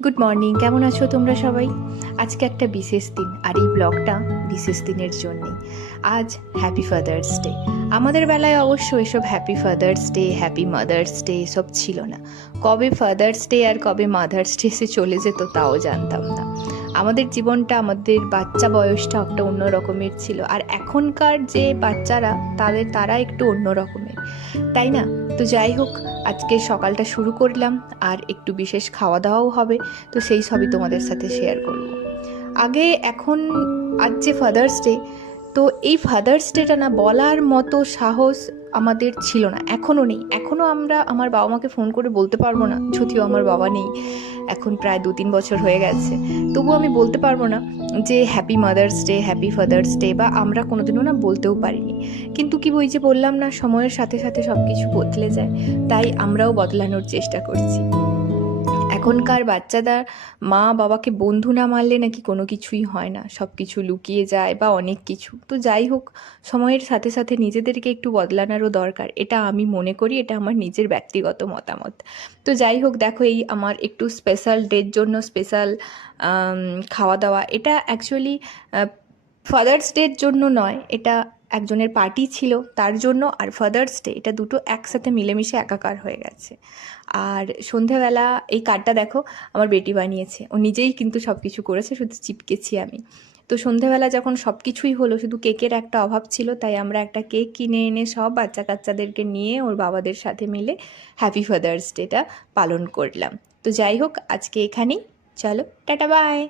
Good morning, কেমন আছো তোমরা সবাই? আজকে একটা বিশেষ দিন, আর এই ব্লগটা বিশেষ দিনের জন্যেই। আজ হ্যাপি ফাদার্স ডে। আমাদের বেলায় অবশ্য এসব happy father's day, happy mother's day এসব ছিল না। কবে ফাদার্স ডে আর কবে মাদার্স ডে এসে চলে যেত তাও জানতাম না। আমাদের জীবনটা, আমাদের বাচ্চা বয়সটা একটা অন্য রকমের ছিল, আর এখনকার যে বাচ্চারা তারা একটু অন্য রকমের, তাই না? তো যাই হোক, আজকে সকালটা শুরু করলাম, আর একটু বিশেষ খাওয়া দাওয়াও হবে, তো সেই সবই তোমাদের সাথে শেয়ার করব। এখন আজ যে ফাদার্স ডে, তো এই ফাদার্স ডেটা না বলার মতো সাহস আমাদের ছিল না, এখনও নেই। এখনও আমরা আমার বাবা মাকে ফোন করে বলতে পারবো না, যদিও আমার বাবা নেই, এখন প্রায় 2-3 বছর হয়ে গেছে। তবুও আমি বলতে পারবো না যে happy mother's day, happy father's day, বা আমরা কোনোদিনও না বলতেও পারিনি। কিন্তু কি ওই যে বললাম না, সময়ের সাথে সাথে সব কিছু বদলে যায়, তাই আমরাও বদলানোর চেষ্টা করছি। এখনকার বাচ্চাদের মা বাবাকে বন্ধু না মানলে নাকি কোনো কিছুই হয় না, সব কিছু লুকিয়ে যায় বা অনেক কিছু। তো যাই হোক, সময়ের সাথে সাথে নিজেদেরকে একটু বদলানোরও দরকার, এটা আমি মনে করি, এটা আমার নিজের ব্যক্তিগত মতামত। তো যাই হোক, দেখো, এই আমার একটু স্পেশাল ডের জন্য স্পেশাল খাওয়া দাওয়া। এটা অ্যাকচুয়ালি ফাদার্স ডের জন্য নয়, এটা একজনের পার্টি ছিল তার জন্য, আর ফাদার্স ডে, এটা দুটো একসাথে মিলেমিশে একাকার হয়ে গেছে। আর সন্ধেবেলা এই কার্ডটা দেখো, আমার বেটি বানিয়েছে, ও নিজেই কিন্তু সব কিছু করেছে, শুধু চিপকেছি আমি। তো সন্ধেবেলা যখন সব কিছুই হলো, শুধু কেকের একটা অভাব ছিল, তাই আমরা একটা কেক কিনে এনে সব বাচ্চা কাচ্চাদেরকে নিয়ে ওর বাবাদের সাথে মিলে হ্যাপি ফাদার্স ডেটা পালন করলাম। তো যাই হোক, আজকে এখানেই, চলো টাটা বাই।